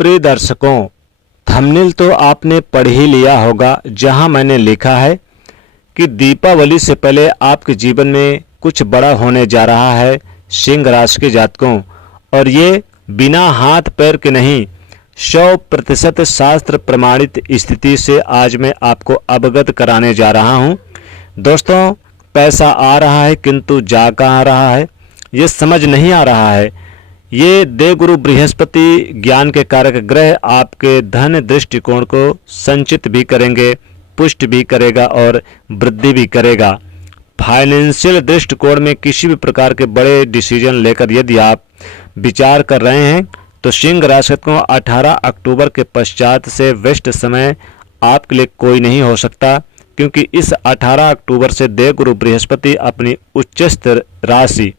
प्रिय दर्शकों, थंबनेल तो आपने पढ़ ही लिया होगा, जहां मैंने लिखा है कि दीपावली से पहले आपके जीवन में कुछ बड़ा होने जा रहा है सिंह राशि के जातकों। और ये बिना हाथ पैर के नहीं, 100% शास्त्र प्रमाणित स्थिति से आज मैं आपको अवगत कराने जा रहा हूं। दोस्तों, पैसा आ रहा है किंतु जा कहाँ रहा है, ये समझ नहीं आ रहा है। ये देवगुरु बृहस्पति ज्ञान के कारक ग्रह आपके धन दृष्टिकोण को संचित भी करेंगे, पुष्ट भी करेगा और वृद्धि भी करेगा। फाइनेंशियल दृष्टिकोण में किसी भी प्रकार के बड़े डिसीजन लेकर यदि आप विचार कर रहे हैं तो सिंह राशि को 18 अक्टूबर के पश्चात से बेस्ट समय आपके लिए कोई नहीं हो सकता, क्योंकि इस 18 अक्टूबर से देवगुरु बृहस्पति अपनी उच्चस्थ राशि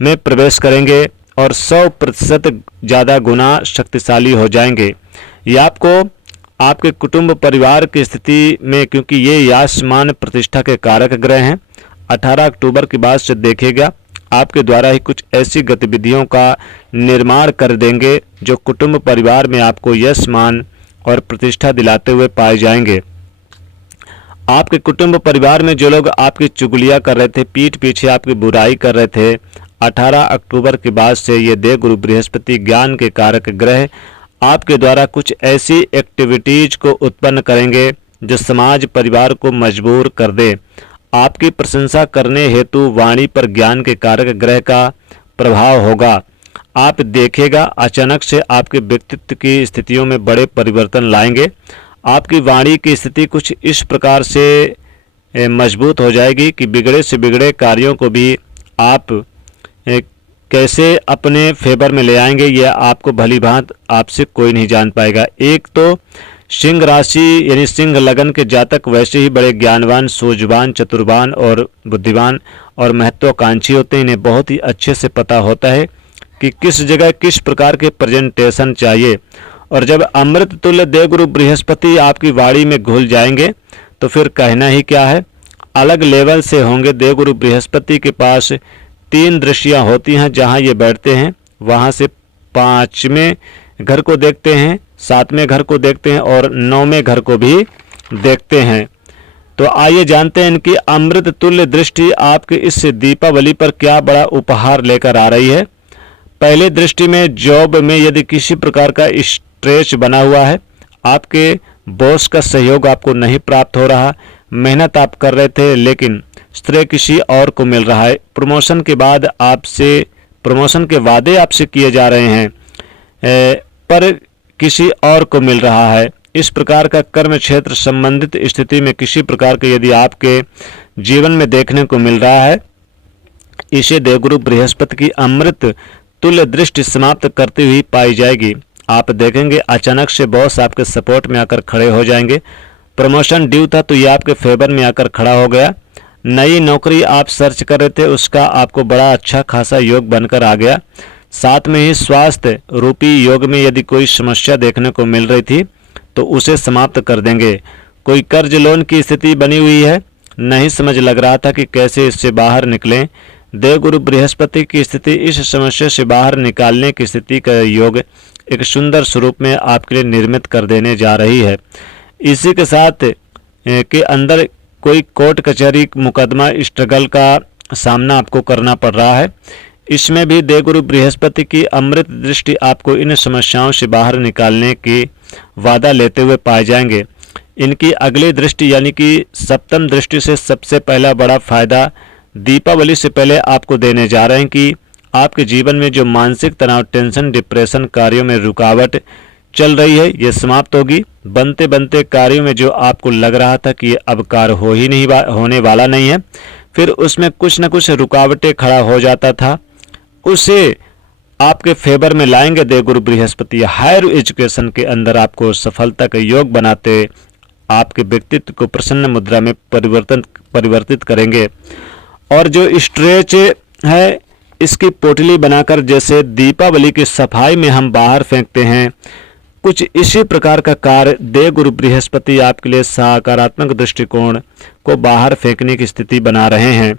में प्रवेश करेंगे और 100% ज़्यादा गुना शक्तिशाली हो जाएंगे। ये आपको आपके कुटुंब परिवार की स्थिति में, क्योंकि ये यश मान प्रतिष्ठा के कारक ग्रह हैं, 18 अक्टूबर के बाद से देखेगा आपके द्वारा ही कुछ ऐसी गतिविधियों का निर्माण कर देंगे जो कुटुंब परिवार में आपको यश मान और प्रतिष्ठा दिलाते हुए पाए जाएंगे। आपके कुटुंब परिवार में जो लोग आपकी चुगलियां कर रहे थे, पीठ पीछे आपकी बुराई कर रहे थे, 18 अक्टूबर के बाद से ये देवगुरु बृहस्पति ज्ञान के कारक ग्रह आपके द्वारा कुछ ऐसी एक्टिविटीज को उत्पन्न करेंगे जो समाज परिवार को मजबूर कर दे। आपकी प्रशंसा करने हेतु वाणी पर ज्ञान के कारक ग्रह का प्रभाव होगा। आप देखेगा अचानक से आपके व्यक्तित्व की स्थितियों में बड़े परिवर्तन लाएंगे। आपकी वाणी की स्थिति कुछ इस प्रकार से मजबूत हो जाएगी कि बिगड़े से बिगड़े कार्यों को भी आप कैसे अपने फेवर में ले आएंगे, यह आपको भली भांति आपसे कोई नहीं जान पाएगा। एक तो सिंह राशि यानी सिंह लगन के जातक वैसे ही बड़े ज्ञानवान, सूझवान, चतुरवान और बुद्धिमान और महत्वाकांक्षी होते हैं। इन्हें बहुत ही अच्छे से पता होता है कि किस जगह किस प्रकार के प्रेजेंटेशन चाहिए। और जब अमृत तुल्य देवगुरु बृहस्पति आपकी वाणी में घुल जाएंगे तो फिर कहना ही क्या है, अलग लेवल से होंगे। देवगुरु बृहस्पति के पास 3 दृष्टियां होती हैं, जहां ये बैठते हैं वहां से 5वें घर को देखते हैं, 7वें घर को देखते हैं और 9वें घर को भी देखते हैं। तो आइए जानते हैं इनकी अमृत तुल्य दृष्टि आपके इस दीपावली पर क्या बड़ा उपहार लेकर आ रही है। पहली दृष्टि में जॉब में यदि किसी प्रकार का स्ट्रेच बना हुआ है, आपके बॉस का सहयोग आपको नहीं प्राप्त हो रहा, मेहनत आप कर रहे थे लेकिन श्रेय किसी और को मिल रहा है, प्रमोशन के बाद आपसे प्रमोशन के वादे आपसे किए जा रहे हैं पर किसी और को मिल रहा है। इस प्रकार का कर्म क्षेत्र संबंधित स्थिति में किसी प्रकार के यदि आपके जीवन में देखने को मिल रहा है, इसे देवगुरु बृहस्पति की अमृत तुल्य दृष्टि समाप्त करती हुई पाई जाएगी। आप देखेंगे अचानक से बॉस आपके सपोर्ट में आकर खड़े हो जाएंगे। प्रमोशन ड्यू था तो ये आपके फेवर में आकर खड़ा हो गया। नई नौकरी आप सर्च कर रहे थे, उसका आपको बड़ा अच्छा खासा योग बनकर आ गया। साथ में ही स्वास्थ्य रूपी योग में यदि कोई समस्या देखने को मिल रही थी तो उसे समाप्त कर देंगे। कोई कर्ज लोन की स्थिति बनी हुई है, नहीं समझ लग रहा था कि कैसे इससे बाहर निकलें, देवगुरु बृहस्पति की स्थिति इस समस्या से बाहर निकालने की स्थिति का योग एक सुंदर स्वरूप में आपके लिए निर्मित कर देने जा रही है। इसी के साथ के अंदर कोई कोर्ट कचहरी मुकदमा स्ट्रगल का सामना आपको करना पड़ रहा है, इसमें भी देवगुरु बृहस्पति की अमृत दृष्टि आपको इन समस्याओं से बाहर निकालने की वादा लेते हुए पाए जाएंगे। इनकी अगली दृष्टि यानी कि सप्तम दृष्टि से सबसे पहला बड़ा फायदा दीपावली से पहले आपको देने जा रहे हैं कि आपके जीवन में जो मानसिक तनाव, टेंशन, डिप्रेशन, कार्यों में रुकावट चल रही है, ये समाप्त होगी। बनते बनते कार्यों में जो आपको लग रहा था कि ये अब कार्य होने वाला नहीं है, फिर उसमें कुछ न कुछ रुकावटें खड़ा हो जाता था, उसे आपके फेवर में लाएंगे देवगुरु बृहस्पति। हायर एजुकेशन के अंदर आपको सफलता का योग बनाते आपके व्यक्तित्व को प्रसन्न मुद्रा में परिवर्तित करेंगे। और जो स्ट्रेच है, इसकी पोटली बनाकर जैसे दीपावली की सफाई में हम बाहर फेंकते हैं, कुछ इसी प्रकार का कार्य देवगुरु बृहस्पति आपके लिए सकारात्मक दृष्टिकोण को बाहर फेंकने की स्थिति बना रहे हैं।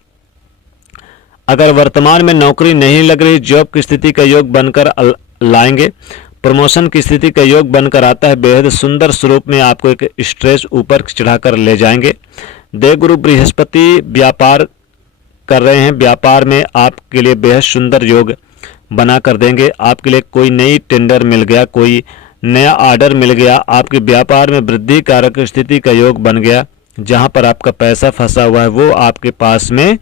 अगर वर्तमान में नौकरी नहीं लग रही, जॉब की स्थिति का योग बनकर लाएंगे। प्रमोशन की स्थिति का योग बनकर आता है। बेहद सुंदर स्वरूप में आपको एक स्ट्रेस ऊपर चढ़ाकर ले जाएंगे। देवगुरु बृहस्पति व्यापार कर रहे हैं, व्यापार में आपके लिए बेहद सुंदर योग बना कर देंगे। आपके लिए कोई नई टेंडर मिल गया, कोई नया ऑर्डर मिल गया, आपके व्यापार में वृद्धि कारक स्थिति का योग बन गया। जहां पर आपका पैसा फंसा हुआ है वो आपके पास में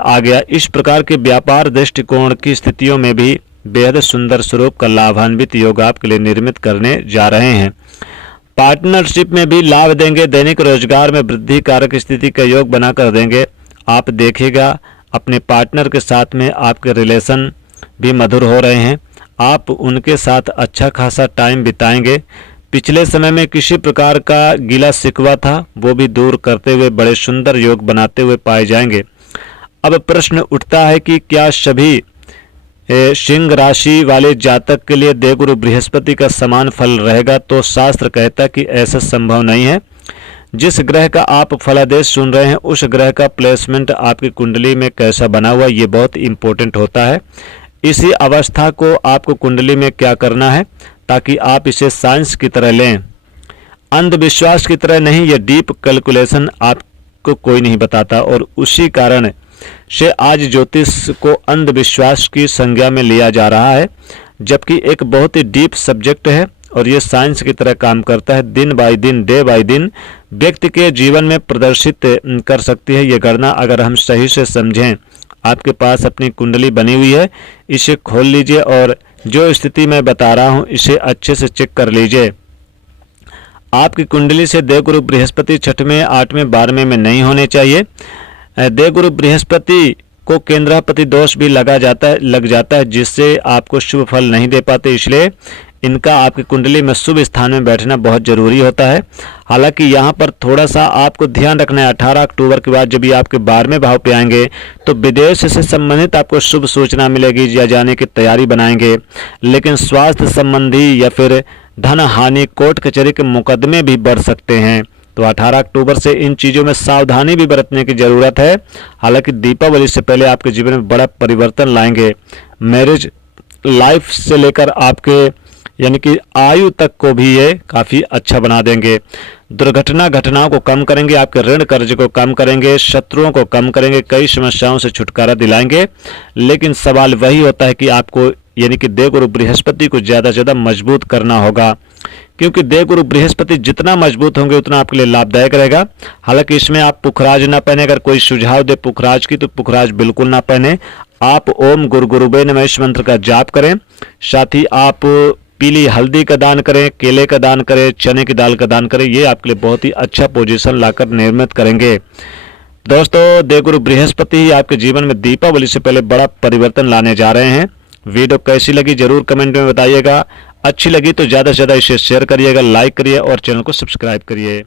आ गया। इस प्रकार के व्यापार दृष्टिकोण की स्थितियों में भी बेहद सुंदर स्वरूप का लाभान्वित योग आपके लिए निर्मित करने जा रहे हैं। पार्टनरशिप में भी लाभ देंगे। दैनिक रोजगार में वृद्धि कारक स्थिति का योग बना कर देंगे। आप देखिएगा अपने पार्टनर के साथ में आपके रिलेशन भी मधुर हो रहे हैं। आप उनके साथ अच्छा खासा टाइम बिताएंगे। पिछले समय में किसी प्रकार का गिला शिकवा था वो भी दूर करते हुए बड़े सुंदर योग बनाते हुए पाए जाएंगे। अब प्रश्न उठता है कि क्या सभी सिंह राशि वाले जातक के लिए देवगुरु बृहस्पति का समान फल रहेगा? तो शास्त्र कहता है कि ऐसा संभव नहीं है। जिस ग्रह का आप फलादेश सुन रहे हैं उस ग्रह का प्लेसमेंट आपकी कुंडली में कैसा बना हुआ ये बहुत इंपॉर्टेंट होता है। इसी अवस्था को आपको कुंडली में क्या करना है ताकि आप इसे साइंस की तरह लें, अंधविश्वास की तरह नहीं। ये डीप कैलकुलेशन आपको कोई नहीं बताता और उसी कारण से आज ज्योतिष को अंधविश्वास की संज्ञा में लिया जा रहा है, जबकि एक बहुत ही डीप सब्जेक्ट है और ये साइंस की तरह काम करता है। दिन बाय दिन, डे बाय दिन व्यक्ति के जीवन में प्रदर्शित कर सकती है ये गणना। अगर हम सही से समझें, आपके पास अपनी कुंडली बनी हुई है, इसे खोल लीजिए और जो स्थिति मैं बता रहा हूं इसे अच्छे से चेक कर लीजिए। आपकी कुंडली से देवगुरु बृहस्पति 6वें, 8वें, 12वें में नहीं होने चाहिए। देवगुरु बृहस्पति को केंद्रापति दोष भी लग जाता है जिससे आपको शुभ फल नहीं दे पाते। इसलिए इनका आपकी कुंडली में शुभ स्थान में बैठना बहुत जरूरी होता है। हालांकि यहाँ पर थोड़ा सा आपको ध्यान रखना है, 18 अक्टूबर के बाद जब ये आपके 12वें भाव पे आएंगे तो विदेश से संबंधित आपको शुभ सूचना मिलेगी या जाने की तैयारी बनाएंगे। लेकिन स्वास्थ्य संबंधी या फिर धन हानि, कोर्ट कचहरी के मुकदमे भी बढ़ सकते हैं। तो 18 अक्टूबर से इन चीज़ों में सावधानी भी बरतने की ज़रूरत है। हालांकि दीपावली से पहले आपके जीवन में बड़ा परिवर्तन लाएंगे। मैरिज लाइफ से लेकर आपके यानी कि आयु तक को भी ये काफ़ी अच्छा बना देंगे। घटनाओं को कम करेंगे, आपके ऋण कर्ज को कम करेंगे, शत्रुओं को कम करेंगे, कई समस्याओं से छुटकारा दिलाएंगे। लेकिन सवाल वही होता है कि आपको यानी कि देवगुरु बृहस्पति को ज़्यादा से ज़्यादा मजबूत करना होगा, क्योंकि देवगुरु बृहस्पति जितना मजबूत होंगे उतना आपके लिए लाभदायक रहेगा। हालांकि इसमें आप पुखराज ना पहने। अगर कोई सुझाव दे पुखराज की तो पुखराज बिल्कुल ना पहने। आप ओम गुरुबे नमः इस मंत्र का जाप करें। साथ ही आप पीली हल्दी का दान करें, केले का दान करें, चने की दाल का दान करें। ये आपके लिए बहुत ही अच्छा पोजीशन लाकर निर्मित करेंगे। दोस्तों, देवगुरु बृहस्पति आपके जीवन में दीपावली से पहले बड़ा परिवर्तन लाने जा रहे हैं। वीडियो कैसी लगी जरूर कमेंट में बताइएगा। अच्छी लगी तो ज़्यादा से ज़्यादा इसे शेयर करिएगा, लाइक करिए और चैनल को सब्सक्राइब करिए।